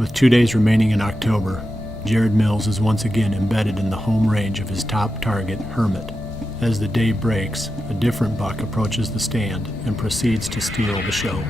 With 2 days remaining in October, Jared Mills is once again embedded in the home range of his top target, Hermit. As the day breaks, a different buck approaches the stand and proceeds to steal the show.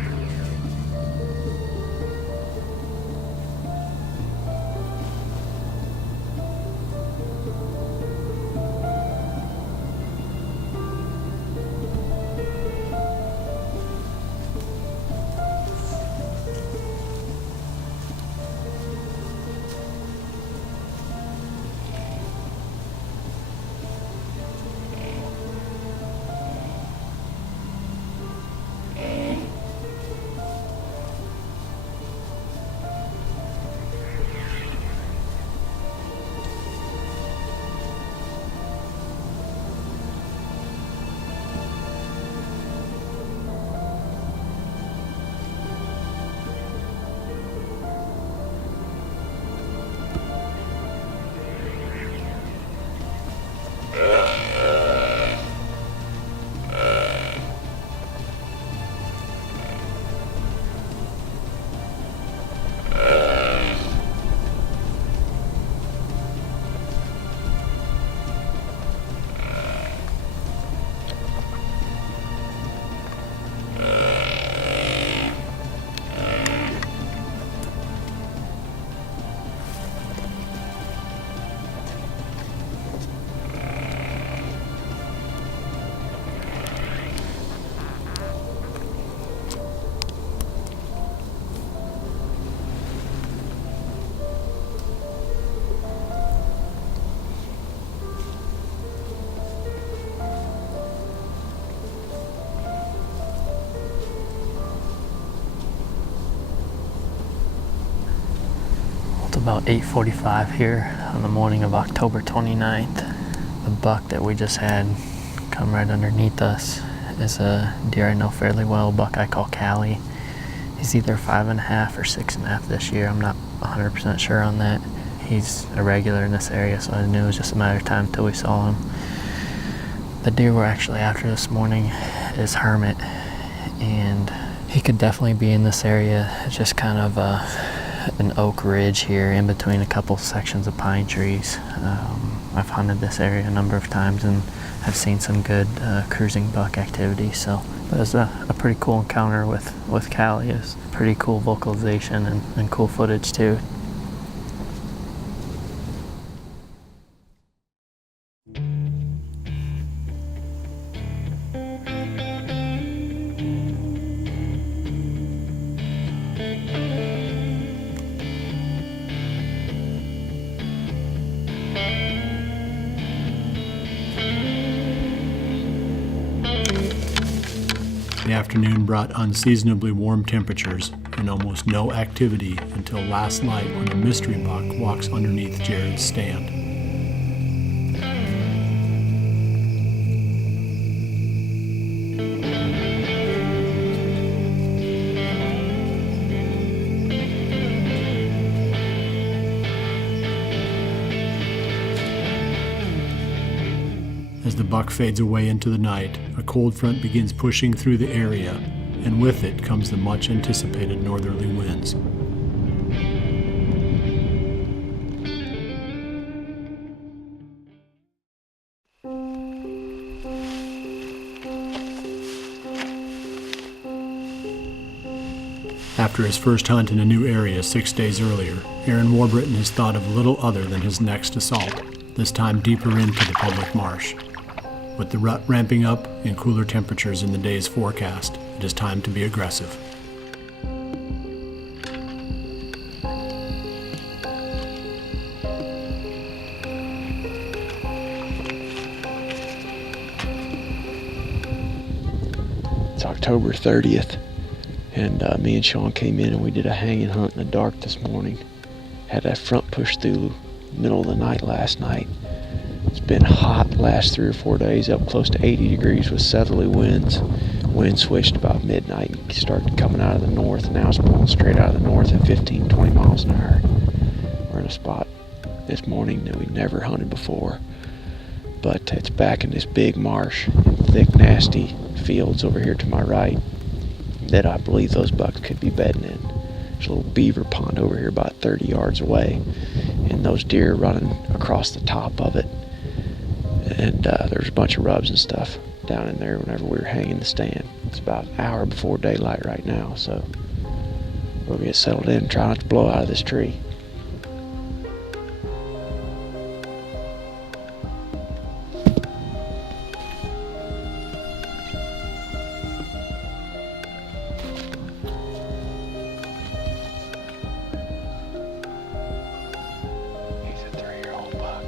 About 8:45 here on the morning of October 29th. The buck that we just had come right underneath us is a deer I know fairly well, a buck I call Callie. He's either 5.5 or 6.5 this year. I'm not 100% sure on that. He's a regular in this area, so I knew it was just a matter of time until we saw him. The deer we're actually after this morning is Hermit, and he could definitely be in this area. It's just kind of an oak ridge here in between a couple sections of pine trees. I've hunted this area a number of times and have seen some good cruising buck activity, so it was a pretty cool encounter with Callie. It was pretty cool vocalization and cool footage too. The afternoon brought unseasonably warm temperatures and almost no activity until last night when a mystery buck walks underneath Jared's stand. As the buck fades away into the night, a cold front begins pushing through the area, and with it comes the much anticipated northerly winds. After his first hunt in a new area 6 days earlier, Aaron Warbritton has thought of little other than his next assault, this time deeper into the public marsh. With the rut ramping up and cooler temperatures in the day's forecast, it is time to be aggressive. It's October 30th, and me and Sean came in and we did a hanging hunt in the dark this morning. Had that front push through middle of the night last night. It's been hot the last 3 or 4 days, up close to 80 degrees with southerly winds. Wind switched about midnight and started coming out of the north, and now it's blowing straight out of the north at 15, 20 miles an hour. We're in a spot this morning that we've never hunted before, but it's back in this big marsh and thick, nasty fields over here to my right that I believe those bucks could be bedding in. There's a little beaver pond over here about 30 yards away, and those deer running across the top of it. And there's a bunch of rubs and stuff down in there whenever we were hanging the stand. It's about an hour before daylight right now, so we'll get settled in and try not to blow out of this tree. He's a 3-year-old buck.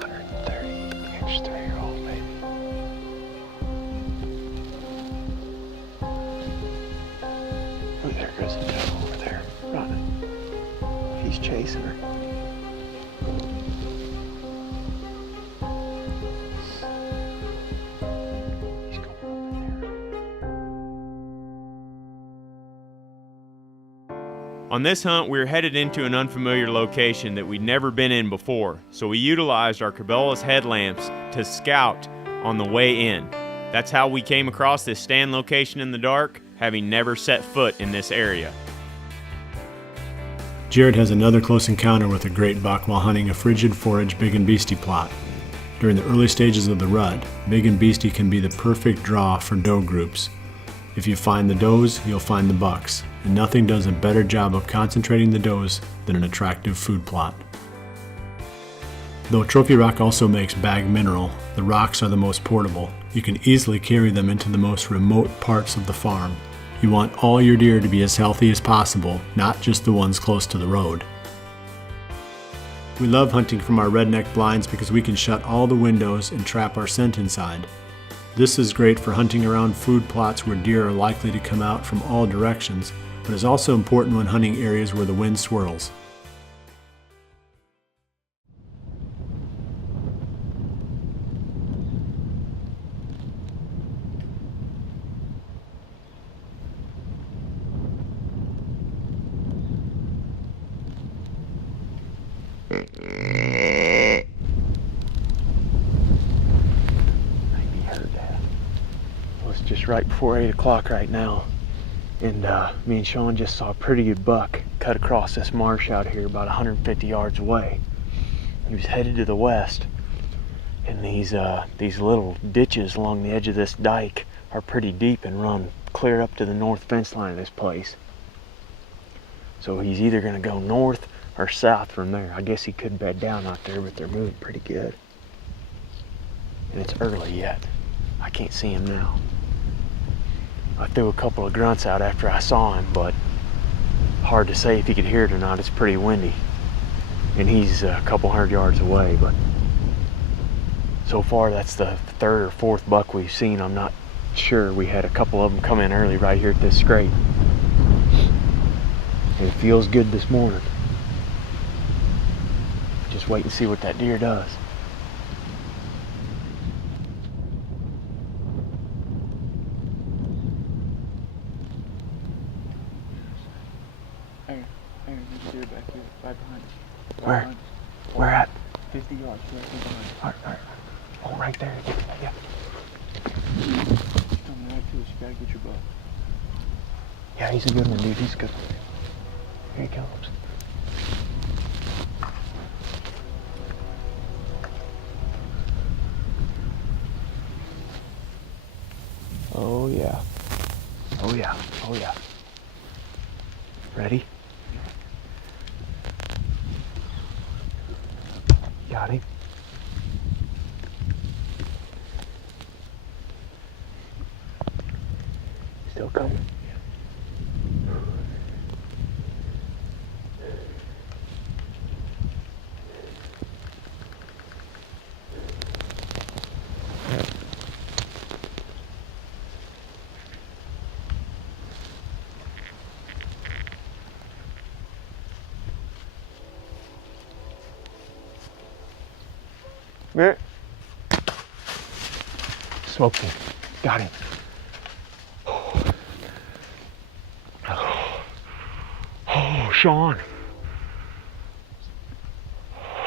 130-inch 3-year-old baby. Oh, there goes the doe over there, running. He's chasing her. He's going over there. On this hunt, we were headed into an unfamiliar location that we'd never been in before, so we utilized our Cabela's headlamps to scout on the way in. That's how we came across this stand location in the dark, having never set foot in this area. Jared has another close encounter with a great buck while hunting a frigid forage big and beastie plot. During the early stages of the rut, big and beastie can be the perfect draw for doe groups. If you find the does, you'll find the bucks, and nothing does a better job of concentrating the does than an attractive food plot. Though Trophy Rock also makes bagged mineral, the rocks are the most portable. You can easily carry them into the most remote parts of the farm. You want all your deer to be as healthy as possible, not just the ones close to the road. We love hunting from our redneck blinds because we can shut all the windows and trap our scent inside. This is great for hunting around food plots where deer are likely to come out from all directions, but is also important when hunting areas where the wind swirls. Just right before 8 o'clock right now, and me and Sean just saw a pretty good buck cut across this marsh out here about 150 yards away. He was headed to the west, and these little ditches along the edge of this dike are pretty deep and run clear up to the north fence line of this place. So he's either going to go north or south from there. I guess he could bed down out there, but they're moving pretty good. And it's early yet. I can't see him now. I threw a couple of grunts out after I saw him, but hard to say if he could hear it or not. It's pretty windy. And he's a couple hundred yards away, but so far that's the third or fourth buck we've seen. I'm not sure. We had a couple of them come in early right here at this scrape. And it feels good this morning. Just wait and see what that deer does. Where? Where at? 50 yards, right behind. All right. Oh, right there. Yeah. Coming right to us, you gotta get your buck. Yeah, he's a good one, dude. He's a good one. Here he comes. Oh, yeah. Oh, yeah. Oh, yeah. Ready? Got him. Still coming. Come here. Smoked him. Got him. Oh, Sean.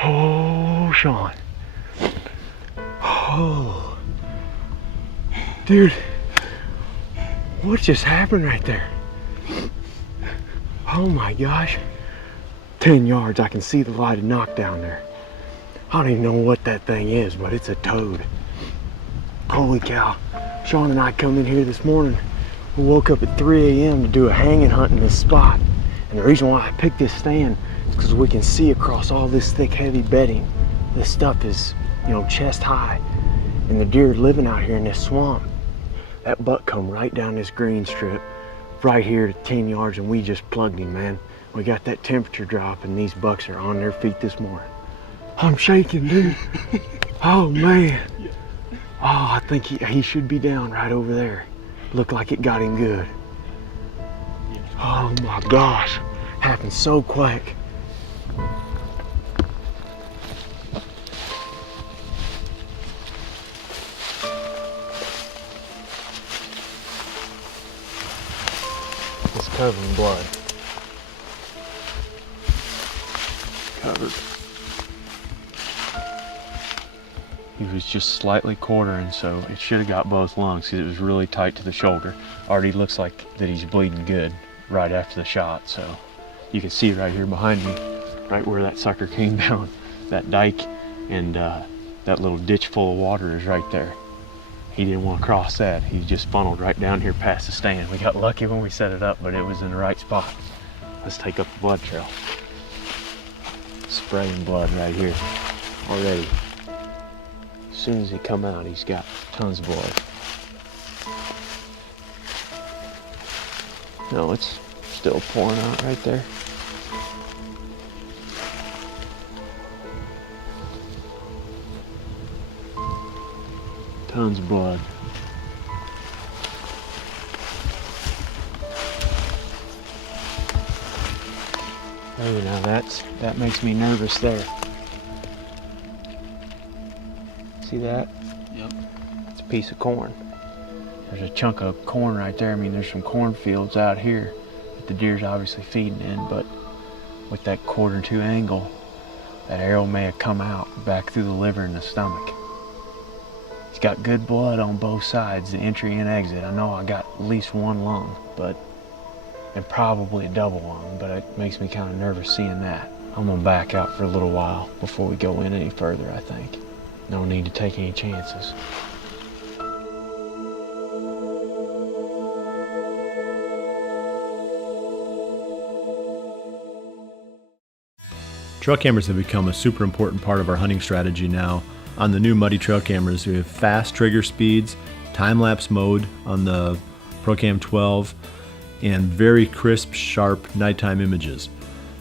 Oh, Sean. Oh. Dude. What just happened right there? Oh my gosh. 10 yards, I can see the light of knockdown there. I don't even know what that thing is, but it's a toad. Holy cow. Sean and I come in here this morning. We woke up at 3 a.m. to do a hanging hunt in this spot. And the reason why I picked this stand is because we can see across all this thick, heavy bedding. This stuff is, you know, chest high. And the deer living out here in this swamp. That buck come right down this green strip, right here to 10 yards, and we just plugged him, man. We got that temperature drop, and these bucks are on their feet this morning. I'm shaking, dude. Oh, man. Oh, I think he should be down right over there. Looked like it got him good. Oh, my gosh. Happened so quick. It's covered in blood. Covered. He was just slightly quartering, so it should have got both lungs because it was really tight to the shoulder. Already looks like that he's bleeding good right after the shot, so you can see right here behind me, right where that sucker came down, that dike and that little ditch full of water is right there. He didn't want to cross that. He just funneled right down here past the stand. We got lucky when we set it up, but it was in the right spot. Let's take up the blood trail. Spraying blood right here already. As soon as he come out, he's got tons of blood. No, it's still pouring out right there. Tons of blood. Oh, now that makes me nervous there. See that? Yep. It's a piece of corn. There's a chunk of corn right there. I mean, there's some cornfields out here that the deer's obviously feeding in, but with that 1/4-2 angle, that arrow may have come out back through the liver and the stomach. He's got good blood on both sides, the entry and exit. I know I got at least one lung, and probably a double lung, but it makes me kind of nervous seeing that. I'm gonna back out for a little while before we go in any further, I think. No need to take any chances. Trail cameras have become a super important part of our hunting strategy now. On the new Muddy trail cameras, we have fast trigger speeds, time-lapse mode on the ProCam 12, and very crisp, sharp nighttime images.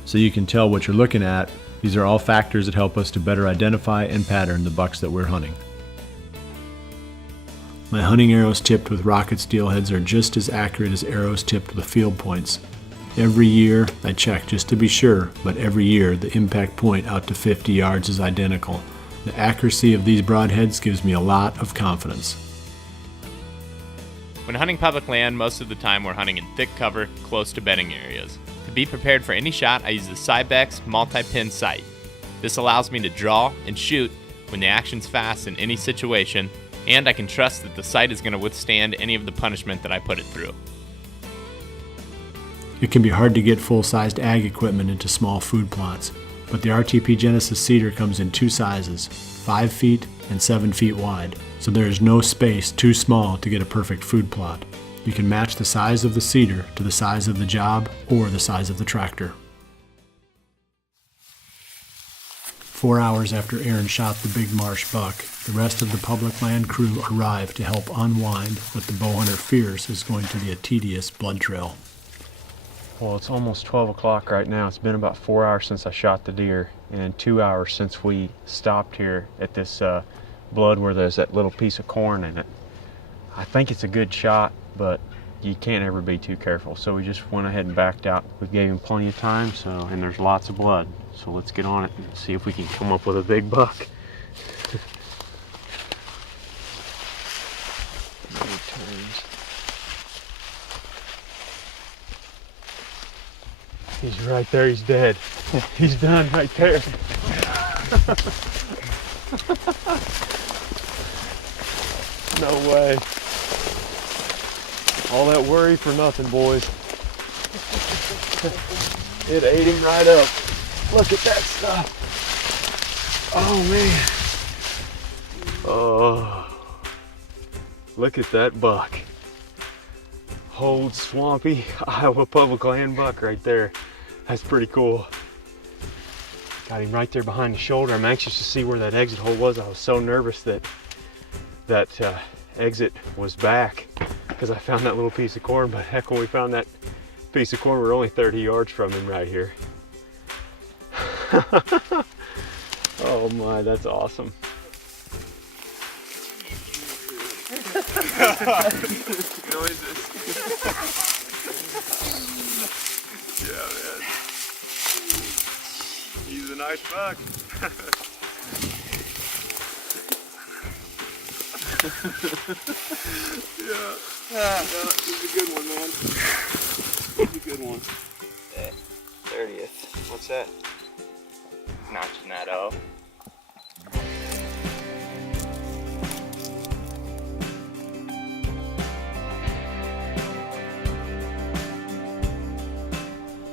So you can tell what you're looking at. These are all factors that help us to better identify and pattern the bucks that we're hunting. My hunting arrows tipped with rocket steelheads are just as accurate as arrows tipped with field points. Every year, I check just to be sure, but every year the impact point out to 50 yards is identical. The accuracy of these broadheads gives me a lot of confidence. When hunting public land, most of the time we're hunting in thick cover, close to bedding areas. To be prepared for any shot, I use the Cybex multi-pin sight. This allows me to draw and shoot when the action's fast in any situation, and I can trust that the sight is going to withstand any of the punishment that I put it through. It can be hard to get full-sized ag equipment into small food plots, but the RTP Genesis cedar comes in 2 sizes, 5 feet and 7 feet wide, so there is no space too small to get a perfect food plot. You can match the size of the cedar to the size of the job or the size of the tractor. 4 hours after Aaron shot the big marsh buck, the rest of the public land crew arrived to help unwind what the bow hunter fears is going to be a tedious blood trail. Well, it's almost 12 o'clock right now. It's been about 4 hours since I shot the deer and 2 hours since we stopped here at this blood where there's that little piece of corn in it. I think it's a good shot, but you can't ever be too careful. So we just went ahead and backed out. We gave him plenty of time, and there's lots of blood. So let's get on it and see if we can come up with a big buck. He's right there, he's dead. He's done right there. No way. All that worry for nothing, boys. It ate him right up. Look at that stuff. Oh man. Oh, look at that buck. Old swampy Iowa public land buck right there. That's pretty cool. Got him right there behind the shoulder. I'm anxious to see where that exit hole was. I was so nervous that exit was back because I found that little piece of corn, but heck, when we found that piece of corn, we're only 30 yards from him right here. Oh my, that's awesome. Noises. Yeah, man. He's a nice buck. Yeah, he's a good one, man. He's a good one. 30th. What's that? Notching that up.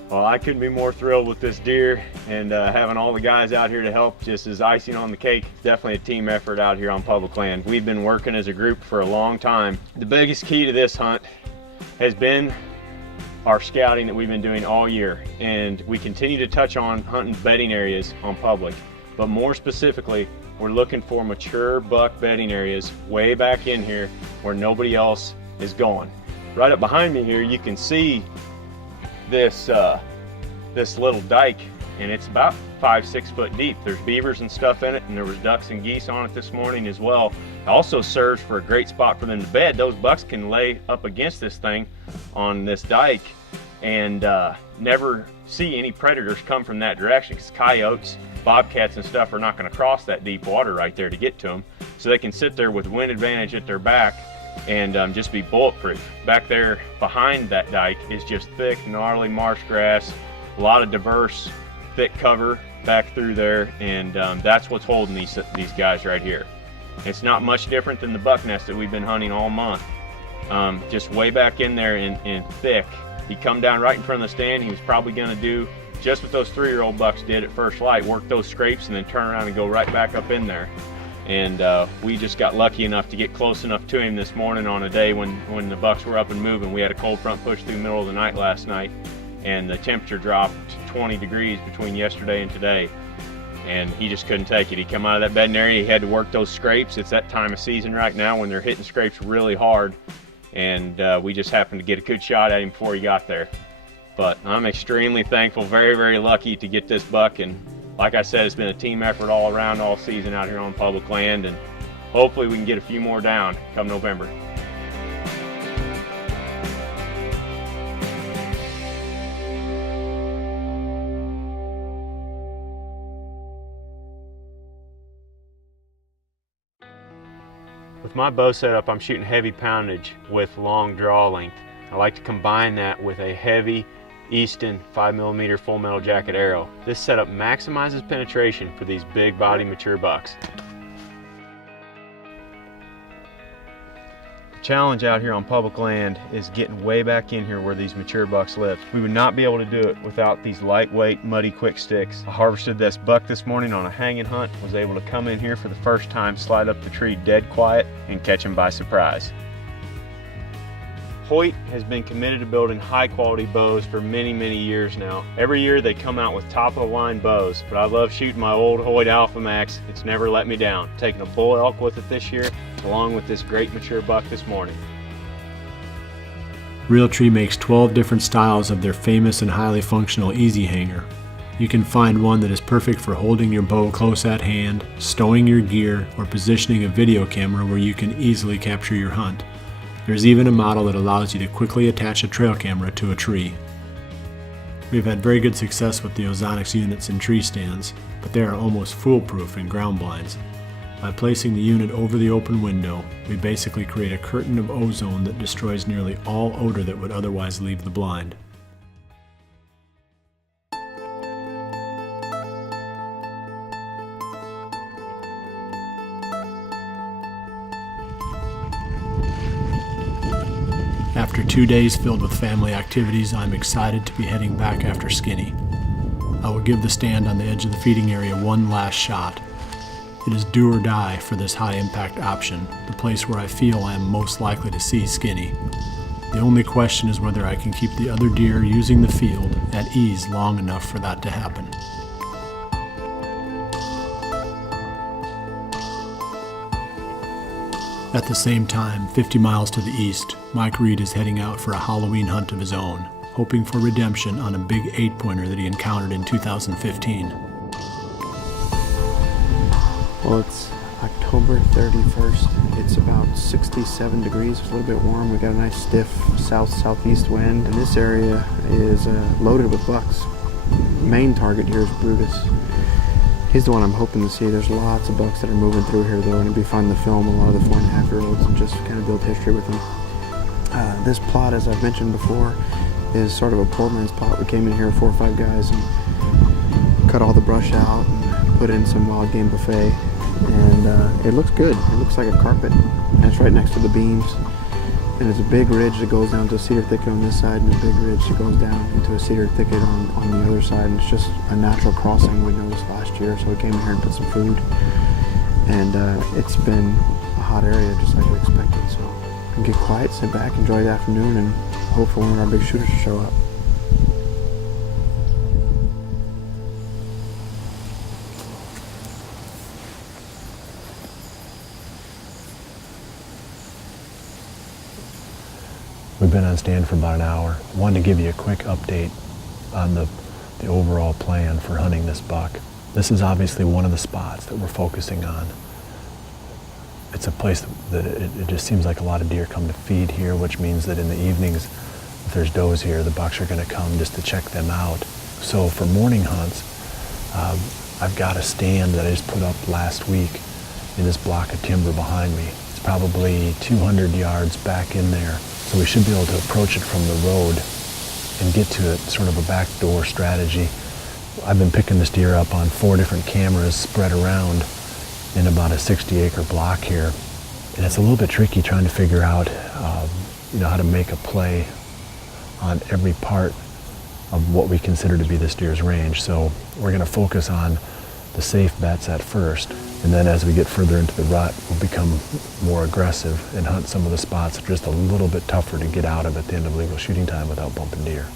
Well, I couldn't be more thrilled with this deer, and having all the guys out here to help just is icing on the cake. It's definitely a team effort out here on public land. We've been working as a group for a long time. The biggest key to this hunt has been our scouting that we've been doing all year, and we continue to touch on hunting bedding areas on public, but more specifically, we're looking for mature buck bedding areas way back in here where nobody else is going. Right up behind me here, you can see this little dike, and it's about 5-6 foot deep. There's beavers and stuff in it, and there was ducks and geese on it this morning as well. It also serves for a great spot for them to bed. Those bucks can lay up against this thing on this dike and never see any predators come from that direction, because coyotes, bobcats and stuff are not going to cross that deep water right there to get to them. So they can sit there with wind advantage at their back and just be bulletproof. Back there behind that dike is just thick, gnarly marsh grass, a lot of diverse, thick cover back through there, and that's what's holding these guys right here. It's not much different than the buck nest that we've been hunting all month. Just way back in there and thick. He come down right in front of the stand. He was probably going to do just what those 3-year-old bucks did at first light, work those scrapes and then turn around and go right back up in there. And we just got lucky enough to get close enough to him this morning on a day when the bucks were up and moving. We had a cold front push through the middle of the night last night, and the temperature dropped 20 degrees between yesterday and today, and he just couldn't take it. He come out of that bedding area, he had to work those scrapes. It's that time of season right now when they're hitting scrapes really hard, and we just happened to get a good shot at him before he got there. But I'm extremely thankful, very, very lucky to get this buck, and like I said, it's been a team effort all around all season out here on public land, and hopefully we can get a few more down come November. With my bow setup, I'm shooting heavy poundage with long draw length. I like to combine that with a heavy Easton 5mm full metal jacket arrow. This setup maximizes penetration for these big body mature bucks. The challenge out here on public land is getting way back in here where these mature bucks live. We would not be able to do it without these lightweight, muddy quick sticks. I harvested this buck this morning on a hanging hunt, was able to come in here for the first time, slide up the tree dead quiet, and catch him by surprise. Hoyt has been committed to building high quality bows for many, many years now. Every year they come out with top of the line bows, but I love shooting my old Hoyt Alpha Max. It's never let me down. Taking a bull elk with it this year, along with this great mature buck this morning. Realtree makes 12 different styles of their famous and highly functional easy hanger. You can find one that is perfect for holding your bow close at hand, stowing your gear, or positioning a video camera where you can easily capture your hunt. There's even a model that allows you to quickly attach a trail camera to a tree. We've had very good success with the Ozonics units in tree stands, but they are almost foolproof in ground blinds. By placing the unit over the open window, we basically create a curtain of ozone that destroys nearly all odor that would otherwise leave the blind. After After 2 days filled with family activities, I'm excited to be heading back after Skinny. I will give the stand on the edge of the feeding area one last shot. It is do or die for this high-impact option, the place where I feel I am most likely to see Skinny. The only question is whether I can keep the other deer using the field at ease long enough for that to happen. At the same time, 50 miles to the east, Mike Reed is heading out for a Halloween hunt of his own, hoping for redemption on a big 8-pointer that he encountered in 2015. Well, it's October 31st. It's about 67 degrees, it's a little bit warm. We got a nice stiff south-southeast wind, and this area is loaded with bucks. Main target here is Brutus. He's the one I'm hoping to see. There's lots of bucks that are moving through here, though, and it'd be fun to film a lot of the 4.5-year-olds and just kind of build history with them. This plot, as I've mentioned before, is sort of a poor man's plot. We came in here, 4 or 5 guys, and cut all the brush out and put in some wild game buffet, and it looks good. It looks like a carpet, and it's right next to the beams. And there's a big ridge that goes down to a cedar thicket on this side, and a big ridge that goes down into a cedar thicket on the other side. And it's just a natural crossing we noticed last year, so we came in here and put some food. And it's been a hot area, just like we expected. So we can get quiet, sit back, enjoy the afternoon, and hope for one of our big shooters to show up. We've been on stand for about an hour. Wanted to give you a quick update on the overall plan for hunting this buck. This is obviously one of the spots that we're focusing on. It's a place that it just seems like a lot of deer come to feed here, which means that in the evenings, if there's does here, the bucks are going to come just to check them out. So for morning hunts, I've got a stand that I just put up last week in this block of timber behind me. It's probably 200 yards back in there. So we should be able to approach it from the road and get to it, sort of a backdoor strategy. I've been picking this deer up on 4 different cameras spread around in about a 60-acre block here. And it's a little bit tricky trying to figure out how to make a play on every part of what we consider to be this deer's range. So we're going to focus on the safe bets at first. And then as we get further into the rut, we'll become more aggressive and hunt some of the spots that are just a little bit tougher to get out of at the end of legal shooting time without bumping deer.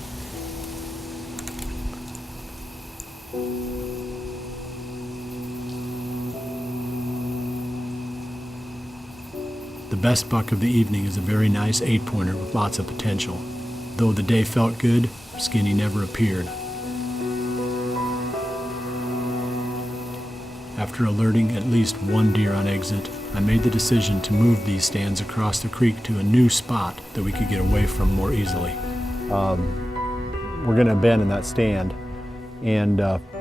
The best buck of the evening is a very nice 8-pointer with lots of potential. Though the day felt good, Skinny never appeared. After alerting at least one deer on exit, I made the decision to move these stands across the creek to a new spot that we could get away from more easily. We're going to abandon that stand and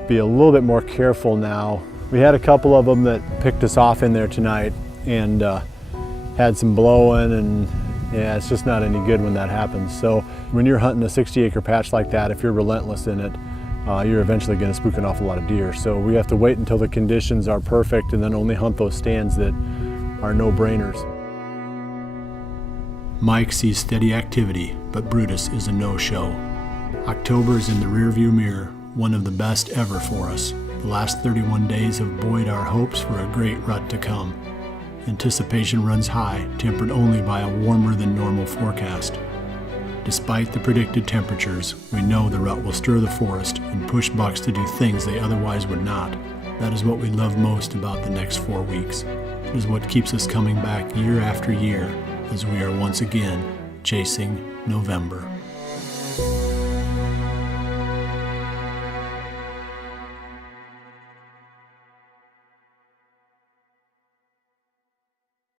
be a little bit more careful now. We had a couple of them that picked us off in there tonight and had some blowing, and yeah, it's just not any good when that happens. So when you're hunting a 60-acre patch like that, if you're relentless in it, you're eventually going to spook an awful lot of deer. So we have to wait until the conditions are perfect and then only hunt those stands that are no-brainers. Mike sees steady activity, but Brutus is a no-show. October is in the rearview mirror, one of the best ever for us. The last 31 days have buoyed our hopes for a great rut to come. Anticipation runs high, tempered only by a warmer than normal forecast. Despite the predicted temperatures, we know the rut will stir the forest and push bucks to do things they otherwise would not. That is what we love most about the next 4 weeks. It is what keeps us coming back year after year as we are once again chasing November.